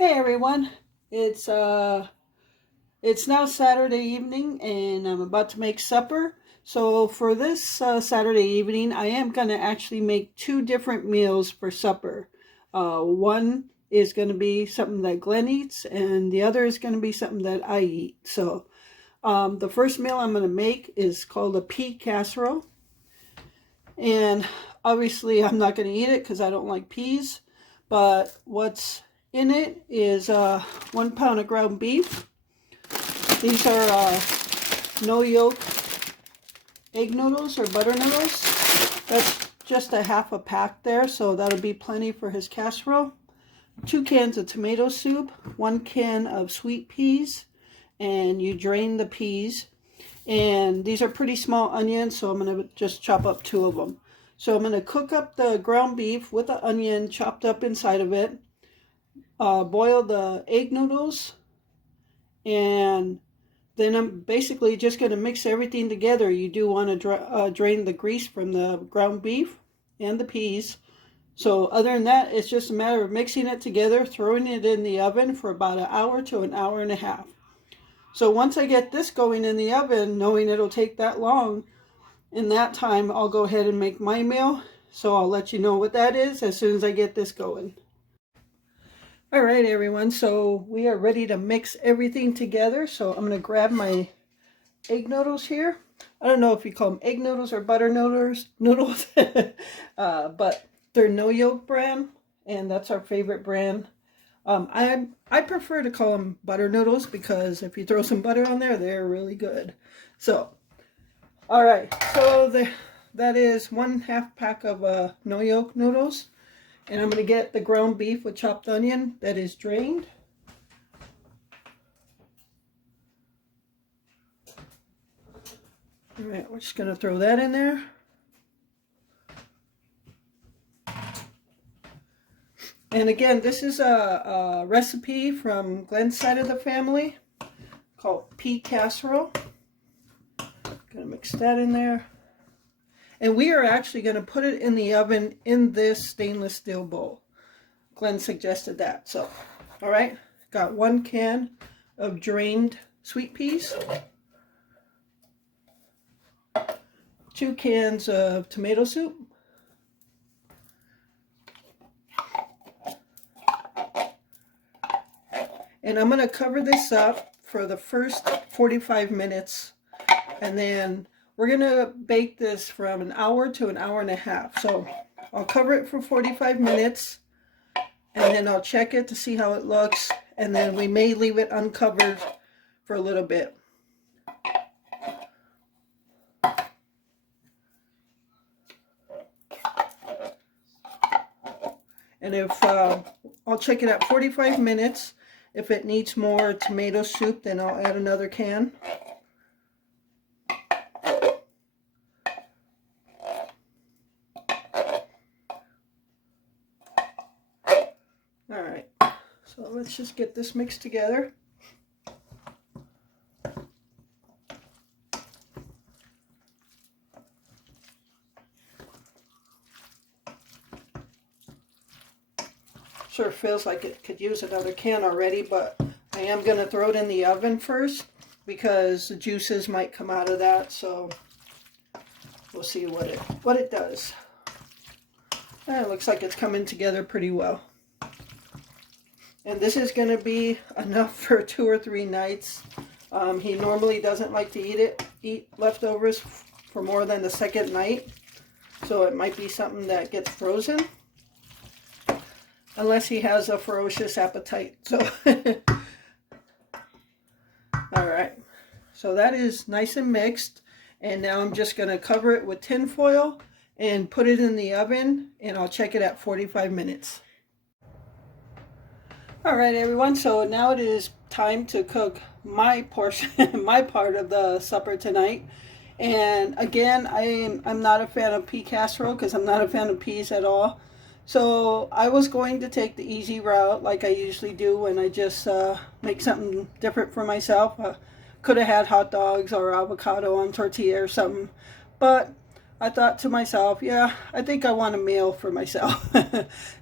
Hey everyone, it's it's now Saturday evening and I'm about to make supper. So for this Saturday evening, I am going to actually make two different meals for supper. One is going to be something that Glenn eats and the other is going to be something that I eat. So the first meal I'm going to make is called a pea casserole. And obviously I'm not going to eat it because I don't like peas. But what's in it is 1 pound of ground beef. These are no yolk egg noodles or butter noodles. That's just a half a pack there, so that'll be plenty for his casserole. 2 cans of tomato soup, 1 can of sweet peas, and you drain the peas. And these are pretty small onions, so I'm going to just chop up 2 of them. So I'm going to cook up the ground beef with the onion chopped up inside of it. Boil the egg noodles, and then I'm basically just going to mix everything together. You do want to drain the grease from the ground beef and the peas. So other than that, it's just a matter of mixing it together, throwing it in the oven for about an hour to an hour and a half. So once I get this going in the oven, knowing it'll take that long, in that time I'll go ahead and make my meal. So I'll let you know what that is as soon as I get this going. All right, everyone, so we are ready to mix everything together. So I'm going to grab my egg noodles here. I don't know if you call them egg noodles or butter noodles, but they're no yolk brand, and that's our favorite brand. I prefer to call them butter noodles because if you throw some butter on there, they're really good. So, all right, so that is 1/2 pack of no yolk noodles. And I'm going to get the ground beef with chopped onion that is drained. All right, we're just going to throw that in there. And again, this is a recipe from Glenn's side of the family called Pea Casserole. Going to mix that in there. And we are actually going to put it in the oven in this stainless steel bowl. Glenn suggested that. So, all right, got 1 can of drained sweet peas, 2 cans of tomato soup, and I'm going to cover this up for the first 45 minutes, and then we're going to bake this from an hour to an hour and a half. So I'll cover it for 45 minutes, and then I'll check it to see how it looks, and then we may leave it uncovered for a little bit. And if I'll check it at 45 minutes. If it needs more tomato soup, then I'll add another can. All right, so let's just get this mixed together. Sure feels like it could use another can already, but I am going to throw it in the oven first because the juices might come out of that, so we'll see what it does. And it looks like it's coming together pretty well. And this is going to be enough for 2 or 3 nights. He normally doesn't like to eat leftovers for more than the second night, so it might be something that gets frozen. Unless he has a ferocious appetite. So, all right. So that is nice and mixed. And now I'm just going to cover it with tin foil and put it in the oven. And I'll check it at 45 minutes. All right, everyone. So now it is time to cook my portion, my part of the supper tonight. And again, I'm not a fan of pea casserole because I'm not a fan of peas at all. So I was going to take the easy route like I usually do when I just make something different for myself. Could have had hot dogs or avocado on tortilla or something. But I thought to myself, yeah, I think I want a meal for myself.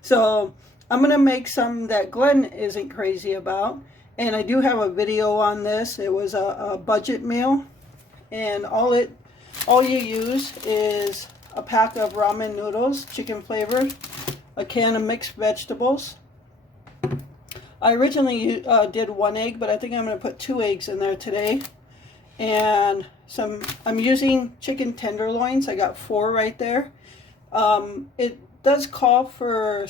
So I'm going to make some that Glenn isn't crazy about. And I do have a video on this. It was a budget meal. And all you use is a pack of ramen noodles, chicken flavored, a can of mixed vegetables. I originally did 1 egg, but I think I'm going to put 2 eggs in there today. And I'm using chicken tenderloins. I got 4 right there. It does call for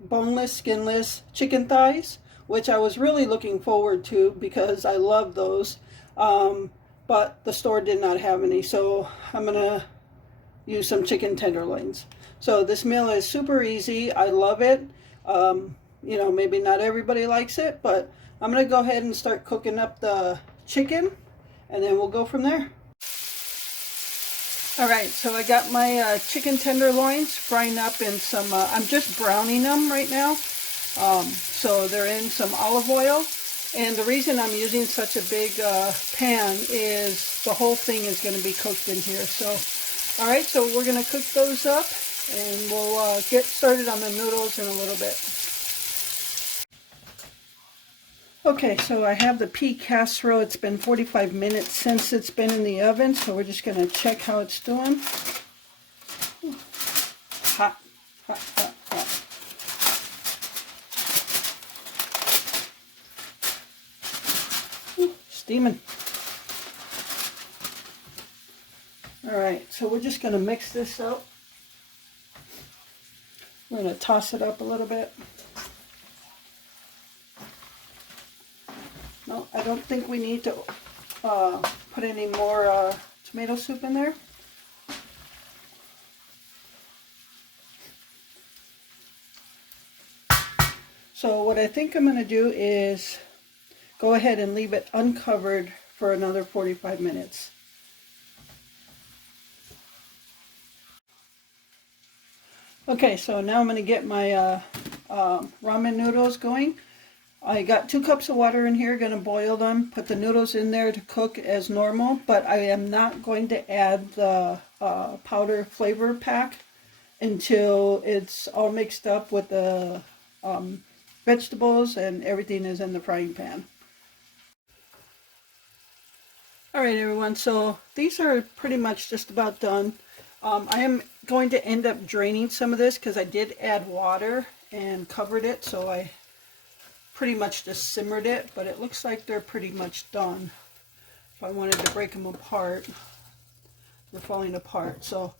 boneless, skinless chicken thighs, which I was really looking forward to because I love those. But the store did not have any, so I'm going to use some chicken tenderloins. So this meal is super easy. I love it. You know, maybe not everybody likes it, but I'm going to go ahead and start cooking up the chicken, and then we'll go from there. All right, so I got my chicken tenderloins frying up in some, I'm just browning them right now. So they're in some olive oil. And the reason I'm using such a big pan is the whole thing is going to be cooked in here. So, all right, so we're going to cook those up, and we'll get started on the noodles in a little bit. Okay, so I have the pea casserole. It's been 45 minutes since it's been in the oven, so we're just going to check how it's doing. Hot, hot, hot, hot. Steaming. All right, so we're just going to mix this up. We're going to toss it up a little bit. No, I don't think we need to put any more tomato soup in there. So what I think I'm going to do is go ahead and leave it uncovered for another 45 minutes. Okay, so now I'm going to get my ramen noodles going. I got 2 cups of water in here, going to boil them, put the noodles in there to cook as normal, but I am not going to add the powder flavor pack until it's all mixed up with the vegetables and everything is in the frying pan. All right, everyone, so these are pretty much just about done. I am going to end up draining some of this because I did add water and covered it, so I pretty much just simmered it, but it looks like they're pretty much done. If I wanted to break them apart, they're falling apart. So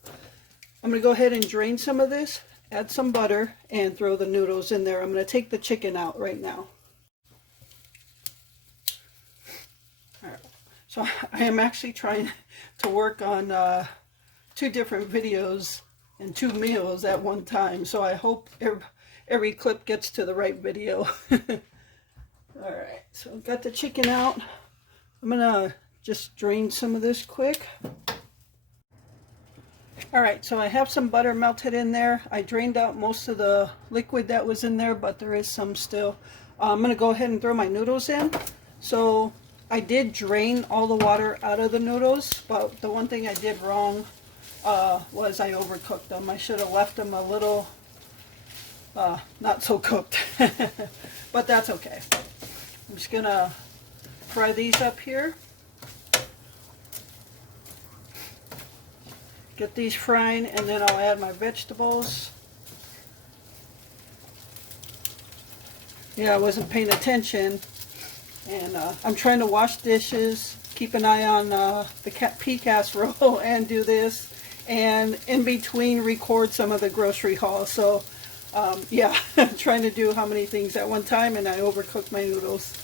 I'm going to go ahead and drain some of this, add some butter, and throw the noodles in there. I'm going to take the chicken out right now. All right. So I am actually trying to work on 2 different videos and 2 meals at one time, so I hope every clip gets to the right video. All right, so I've got the chicken out. I'm gonna just drain some of this quick. All right, so I have some butter melted in there. I drained out most of the liquid that was in there, but there is some still. I'm gonna go ahead and throw my noodles in. So I did drain all the water out of the noodles, but the one thing I did wrong was I overcooked them. I should have left them a little not so cooked, but that's okay. I'm just gonna fry these up here. Get these frying, and then I'll add my vegetables. Yeah, I wasn't paying attention, and I'm trying to wash dishes, keep an eye on the pea casserole, and do this, and in between record some of the grocery haul. So yeah, I'm trying to do how many things at one time, and I overcooked my noodles.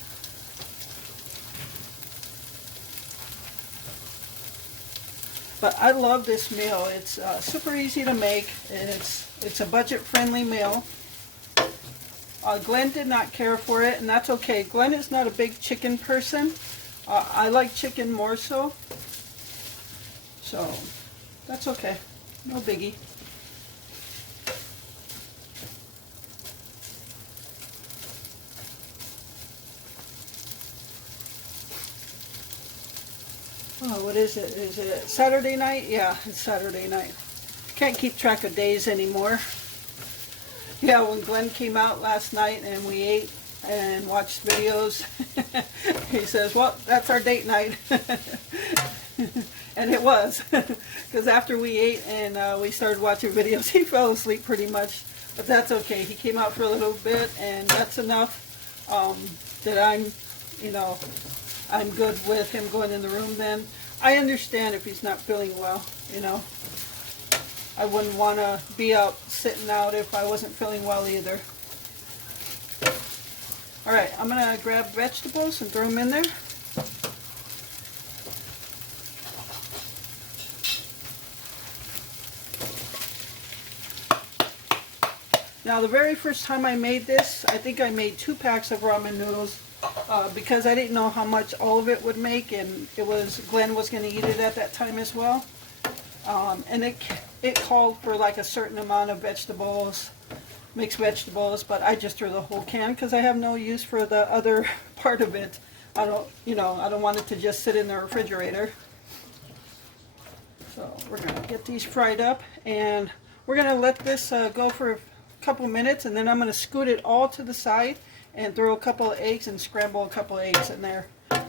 But I love this meal. It's super easy to make. It's a budget-friendly meal. Glenn did not care for it, and that's okay. Glenn is not a big chicken person. I like chicken more so. So that's okay. No biggie. Oh, what is it? Is it Saturday night? Yeah, it's Saturday night. Can't keep track of days anymore. Yeah, when Glenn came out last night and we ate and watched videos, he says, well, that's our date night. And it was, because after we ate and we started watching videos, he fell asleep pretty much, but that's okay. He came out for a little bit, and that's enough that I'm good with him going in the room then. I understand if he's not feeling well, I wouldn't want to be out sitting out if I wasn't feeling well either. Alright, I'm going to grab vegetables and throw them in there. Now the very first time I made this, I think I made 2 packs of ramen noodles because I didn't know how much all of it would make, and Glenn was going to eat it at that time as well. And it called for like a certain amount of vegetables, mixed vegetables, but I just threw the whole can because I have no use for the other part of it. I don't want it to just sit in the refrigerator. So we're going to get these fried up, and we're going to let this go for a couple minutes, and then I'm going to scoot it all to the side and throw a couple of eggs and scramble a couple of eggs in there.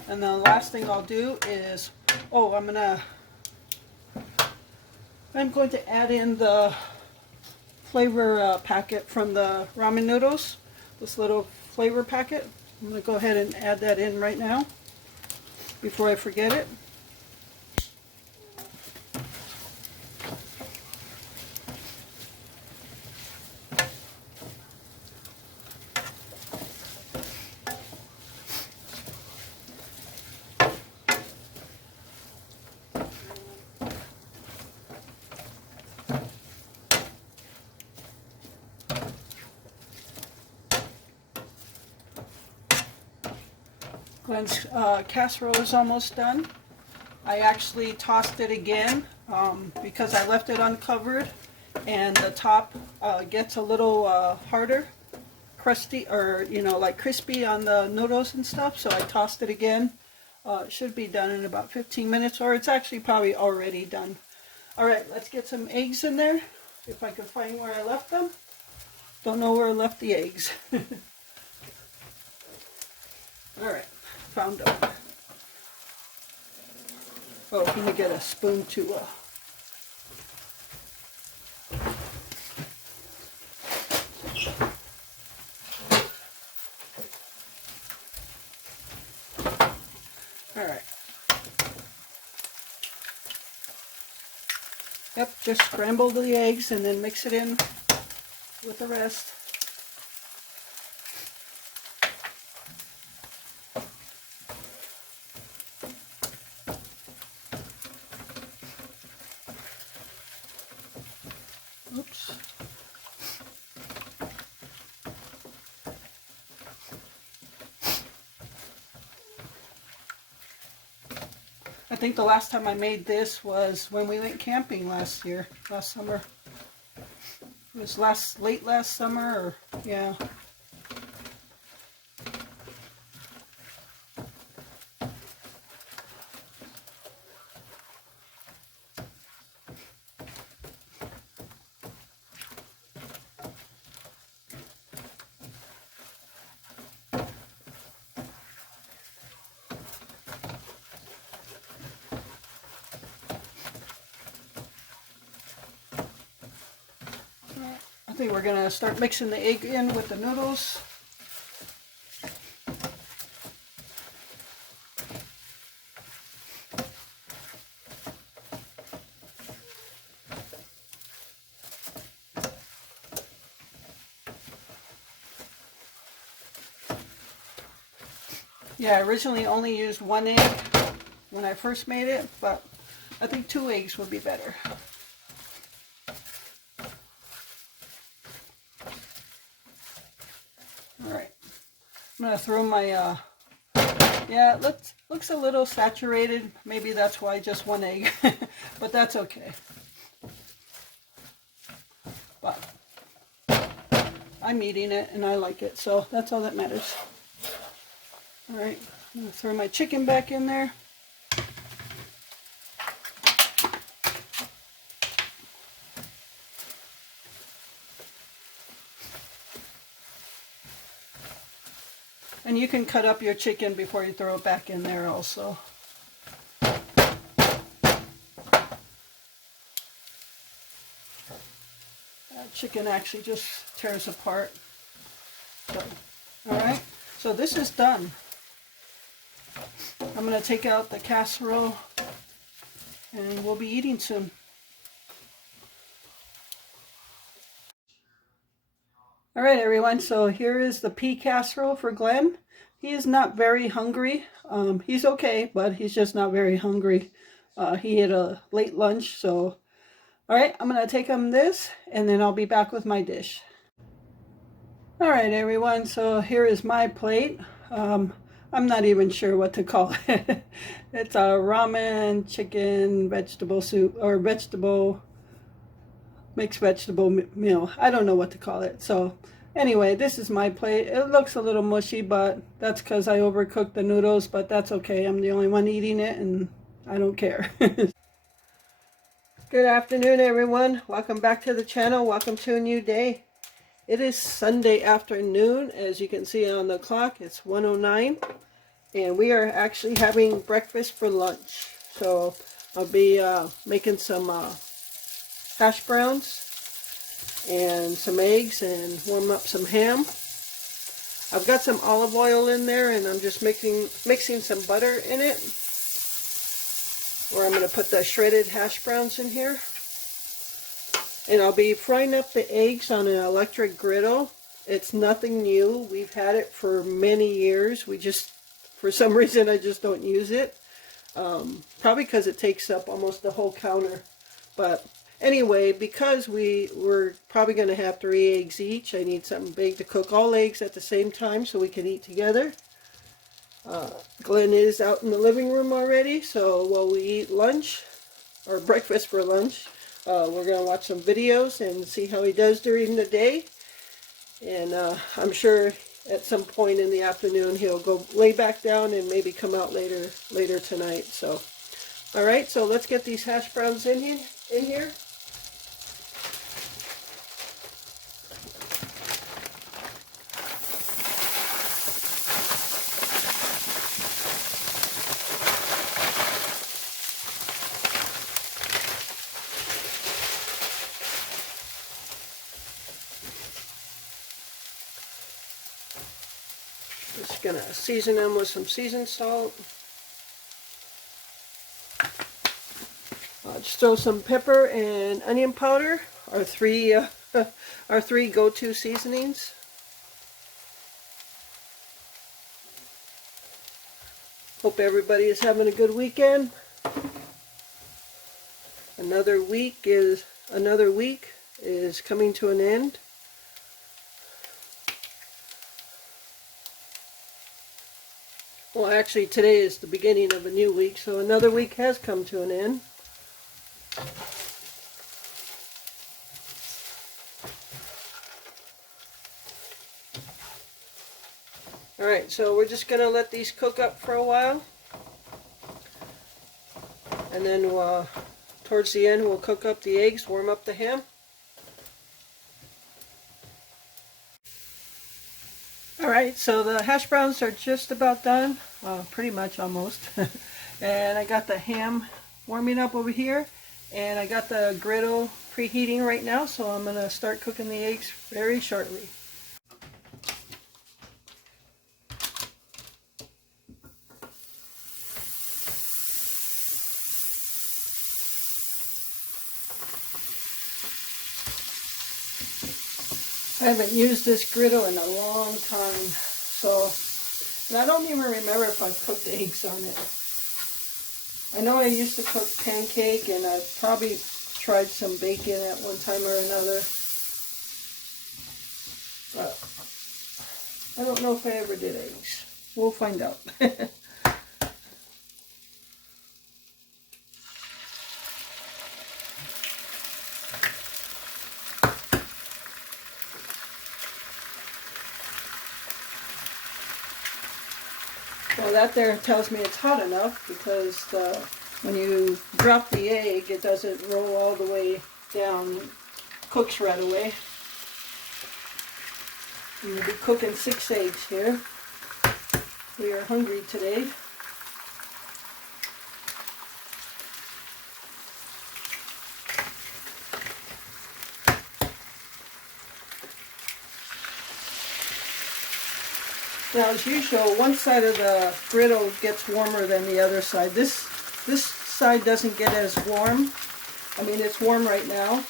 And the last thing I'll do is, I'm going to add in the flavor packet from the ramen noodles, this little flavor packet. I'm going to go ahead and add that in right now before I forget it. Glenn's casserole is almost done. I actually tossed it again because I left it uncovered, and the top gets a little harder, crusty, or like crispy on the noodles and stuff, so I tossed it again. It should be done in about 15 minutes, or it's actually probably already done. Alright, let's get some eggs in there, if I can find where I left them. Don't know where I left the eggs. Alright, found them. Oh, let me get a spoon to Alright. Yep, just scramble the eggs and then mix it in with the rest. Oops. I think the last time I made this was when we went camping last summer. It was late last summer, or yeah. I think we're going to start mixing the egg in with the noodles. Yeah, I originally only used 1 egg when I first made it, but I think 2 eggs would be better. Alright, I'm going to throw my, yeah, it looks a little saturated. Maybe that's why just 1 egg, but that's okay. But I'm eating it and I like it, so that's all that matters. Alright, I'm going to throw my chicken back in there. And you can cut up your chicken before you throw it back in there also. That chicken actually just tears apart. So, all right, so this is done. I'm going to take out the casserole and we'll be eating soon. All right, everyone, so here is the pea casserole for Glenn. He is not very hungry. He's okay, but he's just not very hungry. He had a late lunch, so all right, I'm going to take him this, and then I'll be back with my dish. All right, everyone, so here is my plate. I'm not even sure what to call it. It's a ramen, chicken, vegetable soup, or mixed vegetable meal. I don't know what to call it. So anyway, this is my plate. It looks a little mushy, but that's because I overcooked the noodles, but that's okay. I'm the only one eating it, and I don't care. Good afternoon, everyone. Welcome back to the channel. Welcome to a new day. It is Sunday afternoon. As you can see on the clock, it's 1:09, and we are actually having breakfast for lunch. So I'll be making some hash browns and some eggs and warm up some ham. I've got some olive oil in there, and I'm just mixing some butter in it, where I'm going to put the shredded hash browns in here. And I'll be frying up the eggs on an electric griddle. It's nothing new. We've had it for many years. We just, for some reason, I just don't use it. Probably because it takes up almost the whole counter. But anyway, because we're probably going to have 3 eggs each, I need something big to cook all eggs at the same time so we can eat together. Glenn is out in the living room already, so while we eat lunch, or breakfast for lunch, we're going to watch some videos and see how he does during the day. And I'm sure at some point in the afternoon he'll go lay back down and maybe come out later tonight. So, all right, so let's get these hash browns in here. Just gonna season them with some seasoned salt. Just throw some pepper and onion powder, our three go-to seasonings. Hope everybody is having a good weekend. Another week is coming to an end. Well, actually, today is the beginning of a new week, so another week has come to an end. Alright, so we're just going to let these cook up for a while. And then towards the end, we'll cook up the eggs, warm up the ham. Alright, so the hash browns are just about done, pretty much almost. And I got the ham warming up over here, and I got the griddle preheating right now, so I'm going to start cooking the eggs very shortly. I haven't used this griddle in a long time, so, and I don't even remember if I've cooked eggs on it. I know I used to cook pancake, and I've probably tried some bacon at one time or another, but I don't know if I ever did eggs. We'll find out. Well, that there tells me it's hot enough, because when you drop the egg, it doesn't roll all the way down. It cooks right away. You'll be cooking 6 eggs here. We are hungry today. Now, as usual, one side of the griddle gets warmer than the other side. This side doesn't get as warm. I mean, it's warm right now,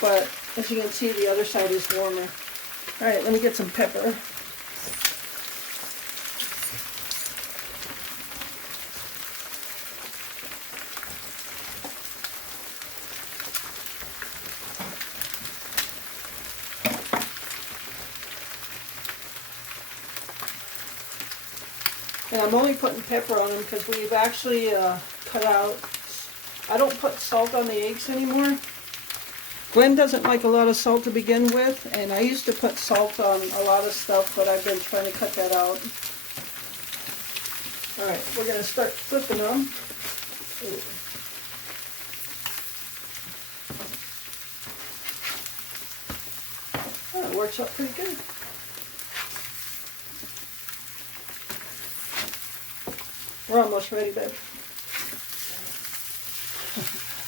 but as you can see, the other side is warmer. All right, let me get some pepper. And I'm only putting pepper on them because we've actually cut out, I don't put salt on the eggs anymore. Glenn doesn't like a lot of salt to begin with, and I used to put salt on a lot of stuff, but I've been trying to cut that out. Alright, we're going to start flipping them. Oh, it works out pretty good. We're almost ready, babe.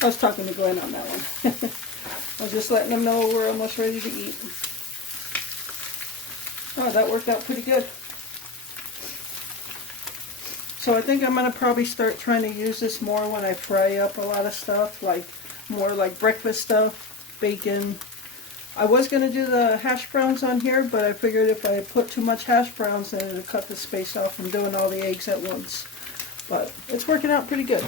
I was talking to Glenn on that one. I was just letting him know we're almost ready to eat. Oh, that worked out pretty good. So I think I'm going to probably start trying to use this more when I fry up a lot of stuff, like more like breakfast stuff, bacon. I was going to do the hash browns on here, but I figured if I put too much hash browns, then it'll cut the space off from doing all the eggs at once. But it's working out pretty good.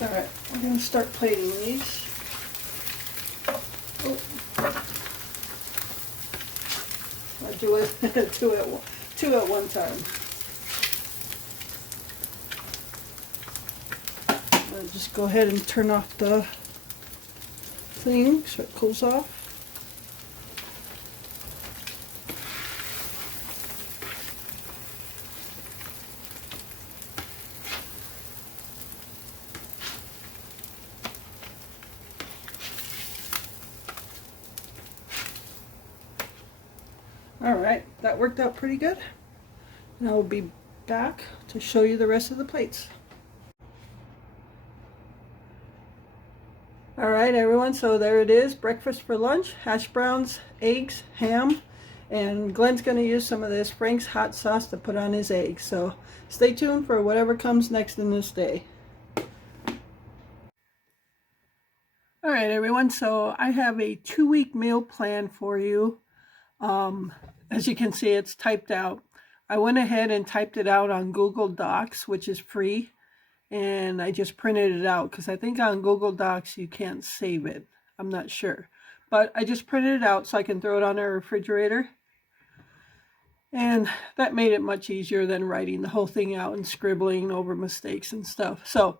Alright, we're going to start plating these. Oh. I do it two at one time. I'll just go ahead and turn off the thing so it cools off. Alright, that worked out pretty good. And I'll be back to show you the rest of the plates. Alright everyone, so there it is, breakfast for lunch, hash browns, eggs, ham, and Glenn's going to use some of this Frank's hot sauce to put on his eggs. So stay tuned for whatever comes next in this day. Alright everyone, so I have a 2-week meal plan for you. As you can see, it's typed out. I went ahead and typed it out on Google Docs, which is free. And I just printed it out because I think on Google Docs you can't save it. I'm not sure. But I just printed it out so I can throw it on our refrigerator. And that made it much easier than writing the whole thing out and scribbling over mistakes and stuff. So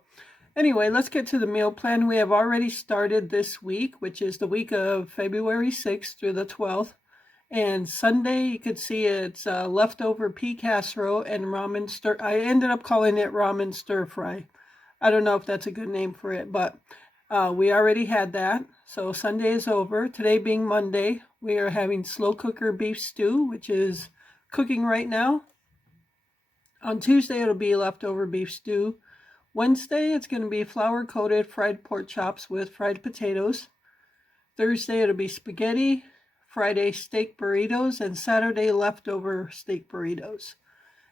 anyway, let's get to the meal plan. We have already started this week, which is the week of February 6th through the 12th. And Sunday, you could see it's leftover pea casserole and ramen stir. I ended up calling it ramen stir fry. I don't know if that's a good name for it, but we already had that. So Sunday is over. Today being Monday, we are having slow cooker beef stew, which is cooking right now. On Tuesday, it'll be leftover beef stew. Wednesday, it's going to be flour coated fried pork chops with fried potatoes. Thursday, it'll be spaghetti. Friday, steak burritos, and Saturday, leftover steak burritos.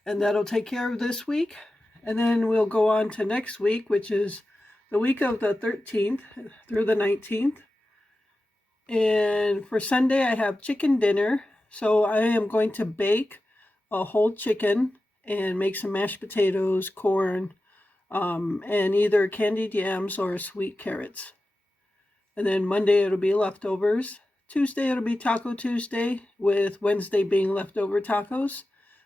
And that'll take care of this week. And then we'll go on to next week, which is the week of the 13th through the 19th. And for Sunday, I have chicken dinner. So I am going to bake a whole chicken and make some mashed potatoes, corn, and either candied yams or sweet carrots. And then Monday, it'll be leftovers. Tuesday, it'll be Taco Tuesday, with Wednesday being leftover tacos.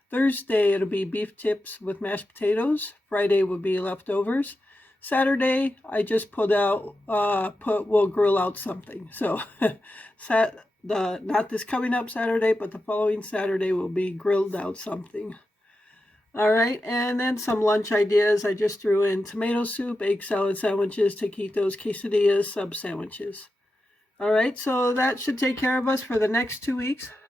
Thursday, it'll be beef tips with mashed potatoes. Friday will be leftovers. Saturday, I just pulled out, we'll grill out something. So, not this coming up Saturday, but the following Saturday will be grilled out something. All right, and then some lunch ideas. I just threw in tomato soup, egg salad sandwiches to keep those quesadillas sub sandwiches. All right, so that should take care of us for the next 2 weeks.